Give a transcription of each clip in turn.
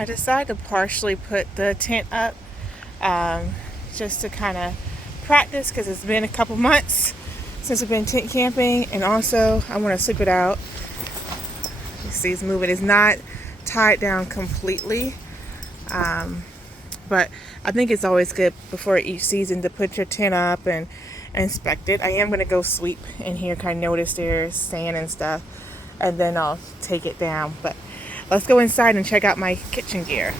I decided to partially put the tent up just to kind of practice because it's been a couple months since I've been tent camping, and also I want to sweep it out. You see it's moving. It's not tied down completely, but I think it's always good before each season to put your tent up and inspect it. I am going to go sweep in here, kind of notice there's sand and stuff, and then I'll take it down. But let's go inside and check out my kitchen gear.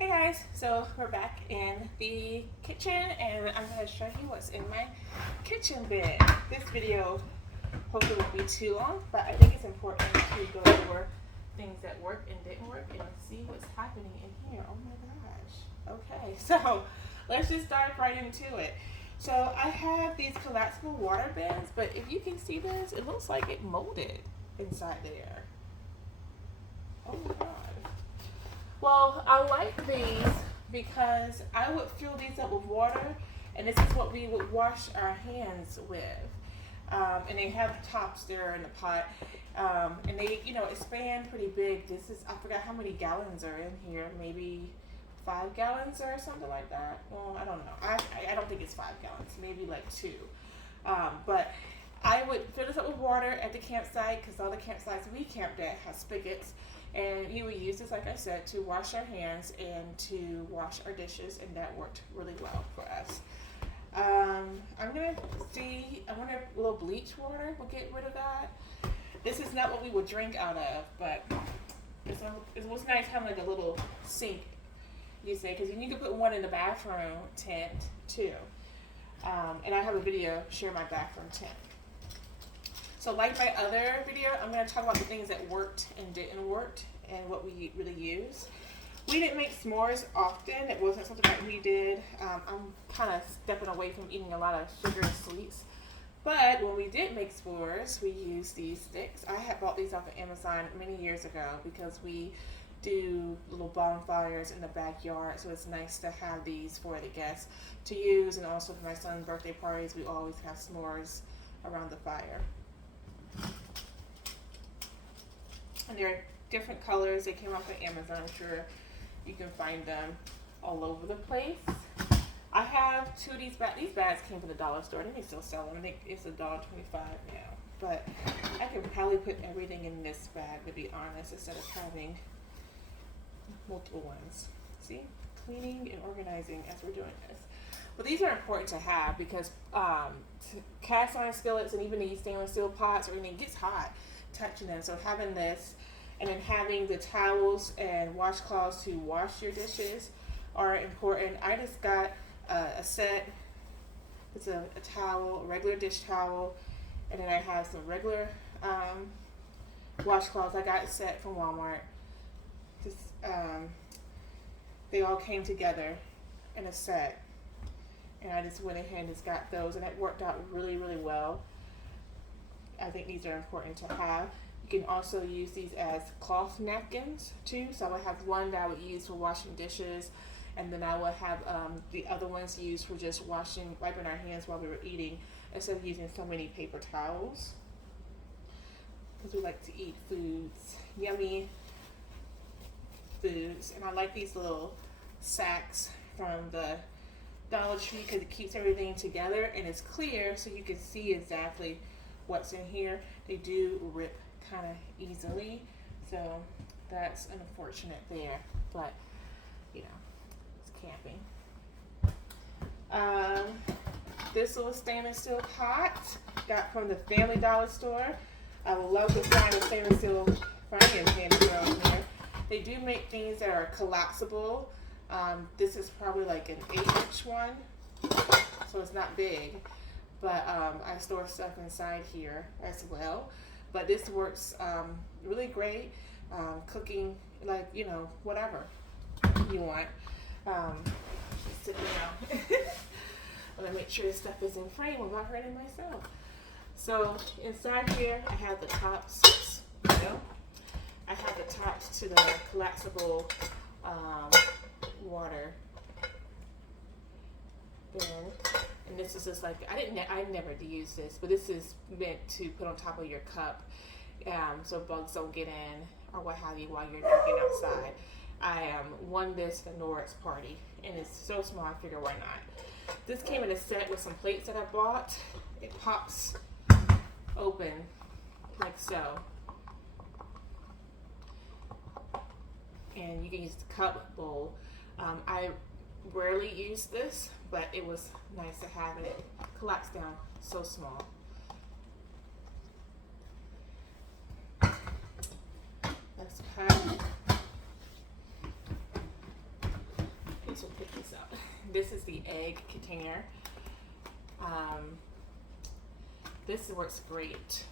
Hey guys, so we're back in the kitchen and I'm going to show you what's in my kitchen bin. This video hopefully won't be too long, but I think it's important to go over things that work and didn't work and see what's happening in here. Oh my gosh. Okay, so let's just dive right into it. So I have these collapsible water bins, but if you can see this, it looks like it molded inside there. Oh my god. Well, I like these because I would fill these up with water, and this is what we would wash our hands with. And they have tops there in the pot, and they, expand pretty big. This is, I forgot how many gallons are in here, maybe 5 gallons or something like that. Well, I don't know. I don't think it's 5 gallons, maybe like 2. But I would fill this up with water at the campsite because all the campsites we camped at have spigots. And you would use this, like I said, to wash our hands and to wash our dishes, and that worked really well for us. I'm gonna see, I wonder if a little bleach water will get rid of that. This is not what we would drink out of, but it was nice having like a little sink, you say, because you can put one in the bathroom tent too. And I have a video share my bathroom tent. So like my other video, I'm going to talk about the things that worked and didn't work and what we really use. We didn't make s'mores often. It wasn't something that we did. I'm kind of stepping away from eating a lot of sugar and sweets. But when we did make s'mores, we used these sticks. I had bought these off of Amazon many years ago because we do little bonfires in the backyard. So it's nice to have these for the guests to use. And also for my son's birthday parties, we always have s'mores around the fire. And they're different colors. They came off of Amazon. I'm sure you can find them all over the place. I have 2 of these bags. These bags came from the dollar store. They may still sell them. I think it's $1.25 now. But I could probably put everything in this bag, to be honest, instead of having multiple ones. See? Cleaning and organizing as we're doing this. But these are important to have because cast iron skillets and even these stainless steel pots or anything gets hot touching them. So having this and then having the towels and washcloths to wash your dishes are important. I just got a set. It's a towel, a regular dish towel, and then I have some regular washcloths. I got a set from Walmart. Just, they all came together in a set. And I just went ahead and just got those, and it worked out really, really well. I think these are important to have. You can also use these as cloth napkins too. So I would have one that I would use for washing dishes, and then I would have the other ones used for just wiping our hands while we were eating, instead of using so many paper towels. Because we like to eat yummy foods. And I like these little sacks from the Dollar Tree because it keeps everything together and it's clear so you can see exactly what's in here. They do rip kind of easily, so that's unfortunate there, but it's camping. This little stainless steel pot got from the Family Dollar store. I would love to find a stainless steel frying pan around here. They do make things that are collapsible. This is probably like an 8-inch one, so it's not big, but I store stuff inside here as well. But this works really great, cooking, like, whatever you want. Just sit down. I'm gonna make sure this stuff is in frame without hurting myself. So inside here, I have the tops, I have the tops to the collapsible water bin, and this is just like I never use this, but this is meant to put on top of your cup so bugs don't get in or what have you while you're cooking outside. I won this at Norit's party, and it's so small, I figure why not. This came in a set with some plates that I bought. It pops open like so. And you can use the cup bowl. I rarely use this, but it was nice to have it. It collapsed down so small. Let's pack. Okay, so pick this up. This is the egg container. This works great.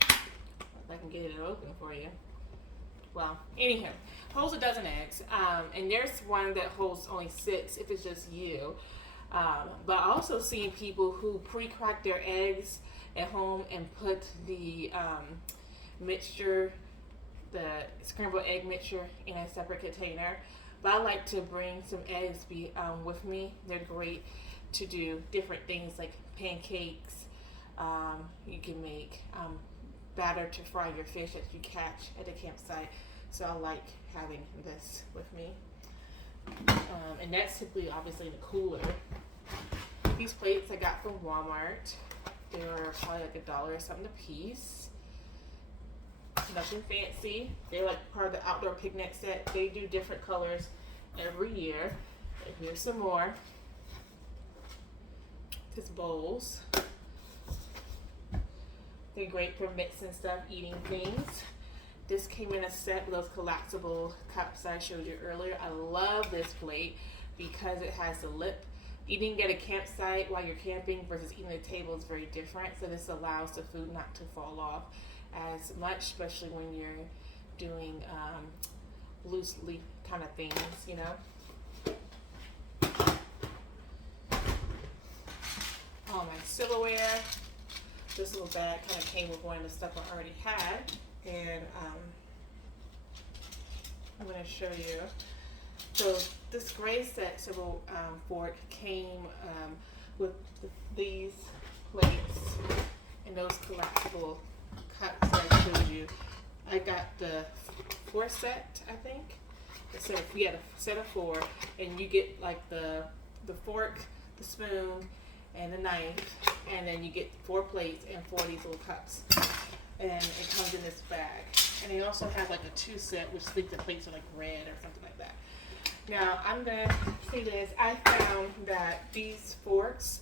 If I can get it open for you. Well, anywho, holds a dozen eggs, and there's one that holds only 6 if it's just you. But I also seen people who pre-crack their eggs at home and put the mixture, the scrambled egg mixture, in a separate container. But I like to bring some eggs with me. They're great to do different things like pancakes. You can make batter to fry your fish that you catch at the campsite. So I like having this with me. And that's typically obviously in the cooler. These plates I got from Walmart. They were probably like $1 or something a piece. Nothing fancy. They're like part of the outdoor picnic set. They do different colors every year. And here's some more. These bowls. They're great for mixing stuff, eating things. This came in a set with those collapsible cups I showed you earlier. I love this plate because it has a lip. Eating at a campsite while you're camping versus eating at a table is very different. So this allows the food not to fall off as much, especially when you're doing loosely kind of things, you know. All my silverware. This little bag kind of came with one of the stuff I already had, and I'm going to show you. So this gray set silver fork came with these plates and those collapsible cups that I showed you. I got the 4 set, I think. So we had a set of 4, and you get like the fork, the spoon, and the knife, and then you get 4 plates and 4 of these little cups, and it comes in this bag. And they also have like a 2 set, which I think the plates are like red or something like that. Now I'm gonna say this: I found that these forks,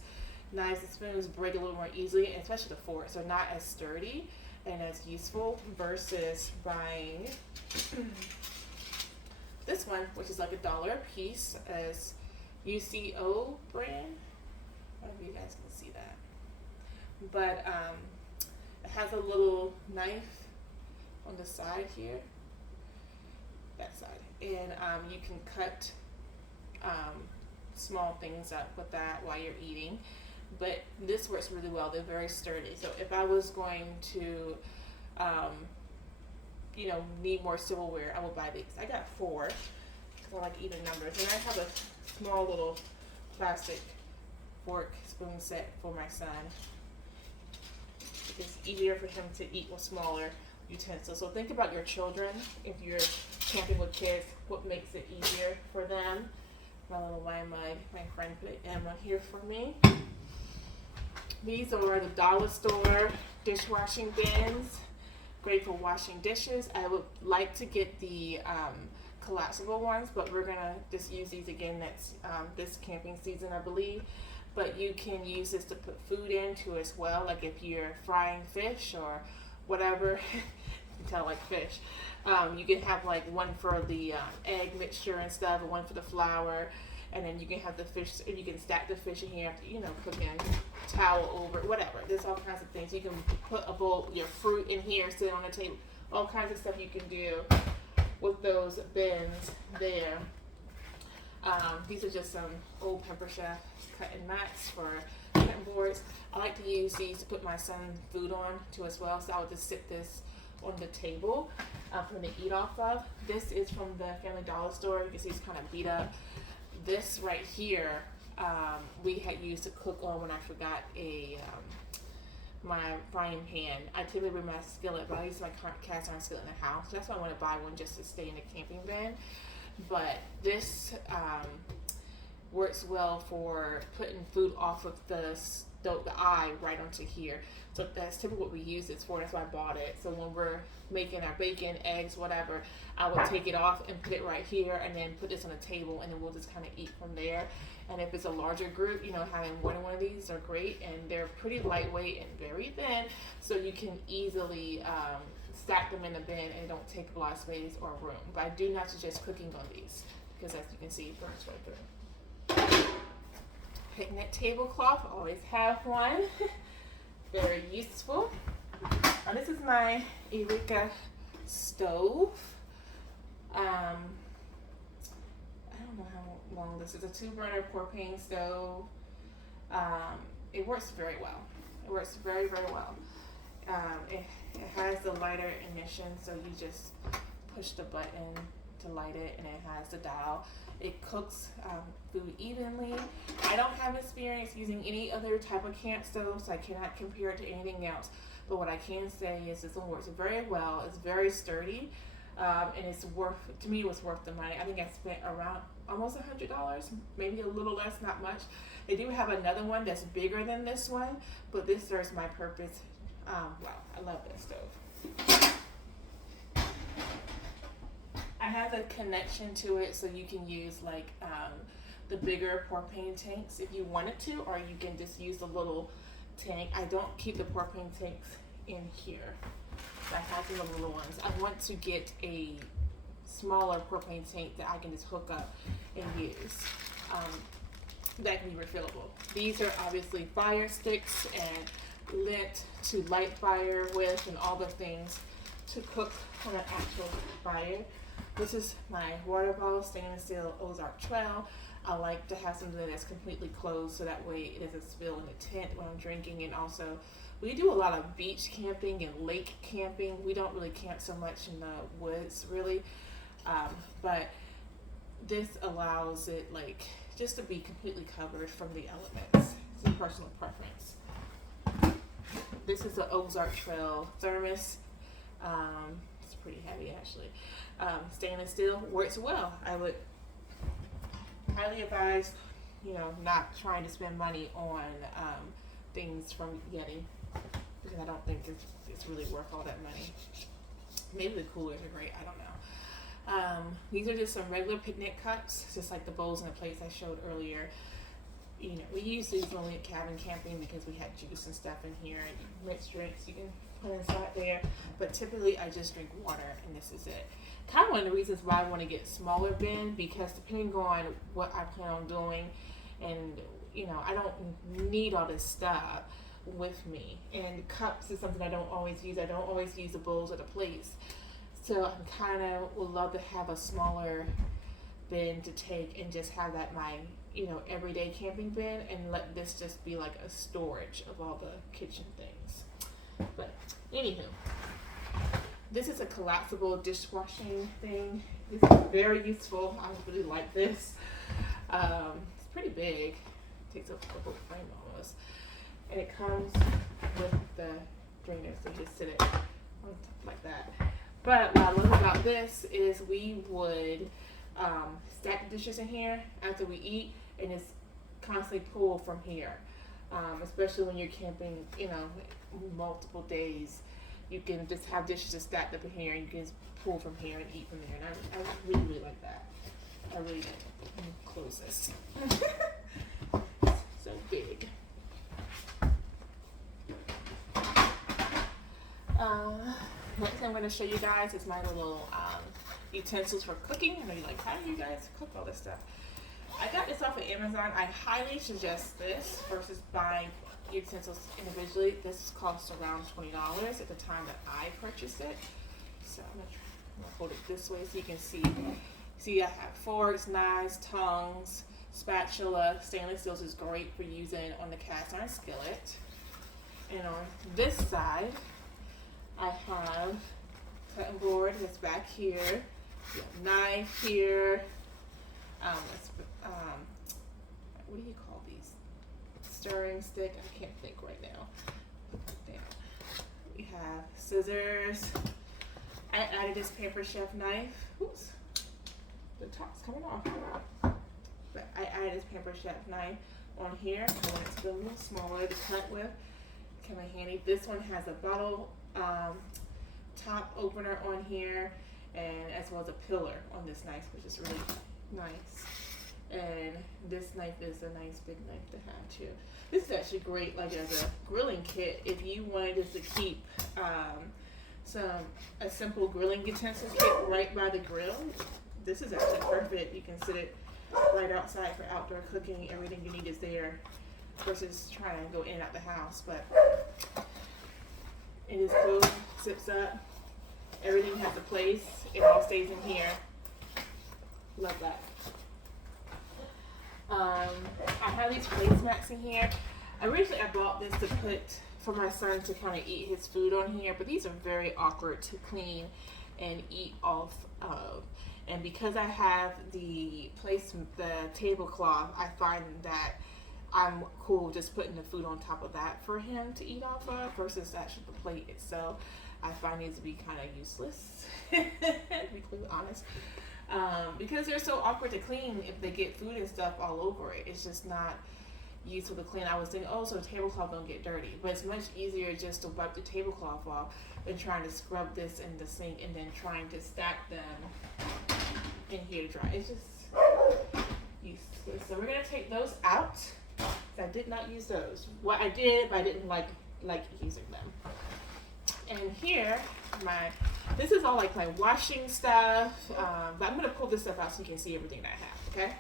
knives, and spoons break a little more easily, and especially the forks are not as sturdy and as useful versus buying this one, which is like $1 a piece, as UCO brand. I don't know if you guys can see that, but it has a little knife on the side here, that side, and you can cut small things up with that while you're eating. But this works really well. They're very sturdy. So if I was going to, you know, need more silverware, I will buy these. I got 4 because I like even numbers, and I have a small little plastic fork spoon set for my son. It's easier for him to eat with smaller utensils. So think about your children. If you're camping with kids, what makes it easier for them? My little wine mug, my friend put Emma here for me. These are the dollar store dishwashing bins. Great for washing dishes. I would like to get the collapsible ones, but we're gonna just use these again next this camping season, I believe. But you can use this to put food into as well, like if you're frying fish or whatever. You can tell like fish. You can have like one for the egg mixture and stuff, and one for the flour, and then you can have the fish, and you can stack the fish in here after, you know, cooking, towel over, whatever. There's all kinds of things. You can put a bowl, your fruit in here, sit on the table. All kinds of stuff you can do with those bins there. These are just some old Pepper Chef cutting mats for cutting boards. I like to use these to put my son's food on too as well. So I would just sit this on the table for him to eat off of. This is from the Family Dollar store. You can see it's kind of beat up. This right here we had used to cook on when I forgot a my frying pan. I typically bring my skillet, but I use my cast iron skillet in the house. That's why I want to buy one, just to stay in the camping bin. But this works well for putting food off of the eye right onto here. So that's typically what we use this for. That's why I bought it. So when we're making our bacon, eggs, whatever, I would take it off and put it right here, and then put this on a table, and then we'll just kind of eat from there. And if it's a larger group, you know, having more than one of these are great, and they're pretty lightweight and very thin, so you can easily stack them in the bin and don't take a lot of space or room. But I do not suggest cooking on these, because as you can see, it burns right through. Picnic tablecloth, always have one. Very useful. This is my Eureka stove. I don't know how long this is. A 2-burner propane stove. It works very well. It works very, very well. It has the lighter ignition, so you just push the button to light it, and it has the dial. It cooks food evenly. I don't have experience using any other type of camp stove, so I cannot compare it to anything else. But what I can say is this one works very well. It's very sturdy, and it's worth, to me, it was worth the money. I think I spent around almost $100, maybe a little less, not much. They do have another one that's bigger than this one, but this serves my purpose. Wow, I love this stove. I have a connection to it, so you can use like the bigger propane tanks if you wanted to, or you can just use the little tank. I don't keep the propane tanks in here. I have the little ones. I want to get a smaller propane tank that I can just hook up and use. That can be refillable. These are obviously fire sticks and lint to light fire with, and all the things to cook on an actual fire. This is my water bottle, stainless steel Ozark Trail. I like to have something that's completely closed, so that way it doesn't spill in the tent when I'm drinking. And also, we do a lot of beach camping and lake camping. We don't really camp so much in the woods, really. But this allows it like just to be completely covered from the elements. It's a personal preference. This is the Ozark Trail thermos. It's pretty heavy actually. Stainless steel, works well. I would highly advise, you know, not trying to spend money on things from Yeti, because I don't think it's really worth all that money. Maybe the coolers are great, I don't know. These are just some regular picnic cups, just like the bowls and the plates I showed earlier. You know, we use these when we went cabin camping because we had juice and stuff in here, and mixed drinks you can put inside there. But typically I just drink water, and this is it. Kind of one of the reasons why I want to get smaller bin, because depending on what I plan on doing, and you know, I don't need all this stuff with me. And cups is something I don't always use. I don't always use the bowls or the plates. So I kind of would love to have a smaller bin to take and just have that my, you know, everyday camping bin, and let this just be like a storage of all the kitchen things. But anywho, this is a collapsible dishwashing thing. This is very useful. I really like this. It's pretty big. It takes up the whole frame almost. And it comes with the drainer, so you just sit it on top like that. But what I love about this is we would stack the dishes in here after we eat, and it's constantly pulled from here. Especially when you're camping, you know, multiple days. You can just have dishes just stacked up in here, and you can just pull from here and eat from there. And I really, really like that. I really do. Let me close this. So big. Next thing I'm going to show you guys is my little utensils for cooking. I know you're like, how do you guys cook all this stuff? I got this off of Amazon. I highly suggest this versus buying utensils individually. This cost around $20 at the time that I purchased it. So I'm gonna hold it this way so you can see. See, I have forks, knives, tongs, spatula. Stainless steel is great for using on the cast iron skillet. And on this side, I have cutting board that's back here. Knife here. What do you call these? Stirring stick. I can't think right now. Down. scissors. I added this paper chef knife. Oops, the top's coming off. But I added this paper chef knife on here. I want it to be a little smaller to cut with. Come in handy. This one has a bottle top opener on here, and as well as a pillar on this knife, which is really nice. And this knife is a nice big knife to have too. This is actually great, like as a grilling kit. If you wanted just to keep a simple grilling utensil kit right by the grill, this is actually perfect. You can sit it right outside for outdoor cooking. Everything you need is there, versus trying to go in and out the house. But it is closed, zips up. Everything has a place. It all stays in here. Love that. I have these placemats in here. Originally I bought this to put for my son to kind of eat his food on here, but these are very awkward to clean and eat off of. And because I have the tablecloth, I find that I'm cool just putting the food on top of that for him to eat off of versus actually the plate itself. I find these to be kind of useless, to be completely honest. Because they're so awkward to clean if they get food and stuff all over it. It's just not useful to clean. I was thinking, oh, so the tablecloth don't get dirty. But it's much easier just to wipe the tablecloth off than trying to scrub this in the sink and then trying to stack them in here to dry. It's just useless. So we're going to take those out. I did not use those. What I did, but I didn't like using them. And here, this is all like my washing stuff, but I'm gonna pull this stuff out so you can see everything that I have, okay?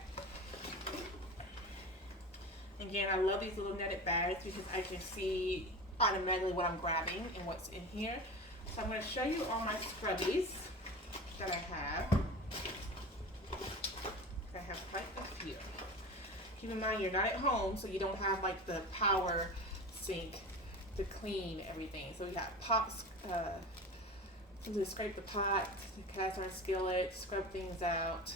Again, I love these little netted bags because I can see automatically what I'm grabbing and what's in here. So I'm gonna show you all my scrubbies that I have. I have quite a few. Keep in mind, you're not at home, so you don't have like the power sink to clean everything. So we got pots, to scrape the pot, cast iron skillet, scrub things out.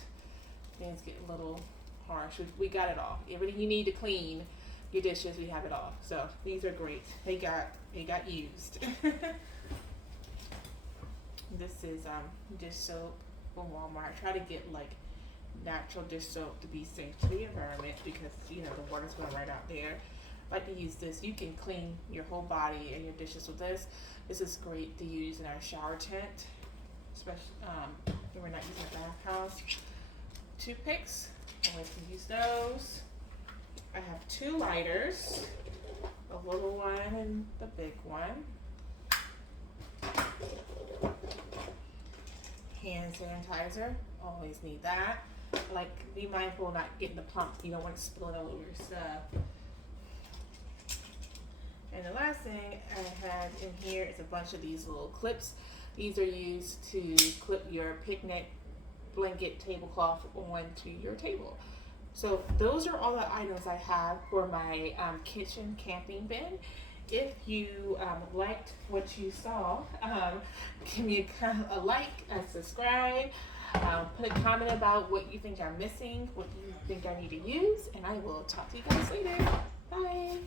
Things get a little harsh. We got it all. Everything you need to clean your dishes, we have it all. So these are great. They got used. This is dish soap from Walmart. I try to get like natural dish soap to be safe to the environment because the water's going right out there. I like to use this. You can clean your whole body and your dishes with this. This is great to use in our shower tent, especially when we're not using a bathhouse. Toothpicks, always can use those. I have 2 lighters, a little one and the big one. Hand sanitizer, always need that. Like, be mindful of not getting the pump. You don't want to spill it all over your stuff. And the last thing I have in here is a bunch of these little clips. These are used to clip your picnic blanket tablecloth onto your table. So those are all the items I have for my kitchen camping bin. If you liked what you saw, give me a like, a subscribe, put a comment about what you think I'm missing, what you think I need to use, and I will talk to you guys later. Bye.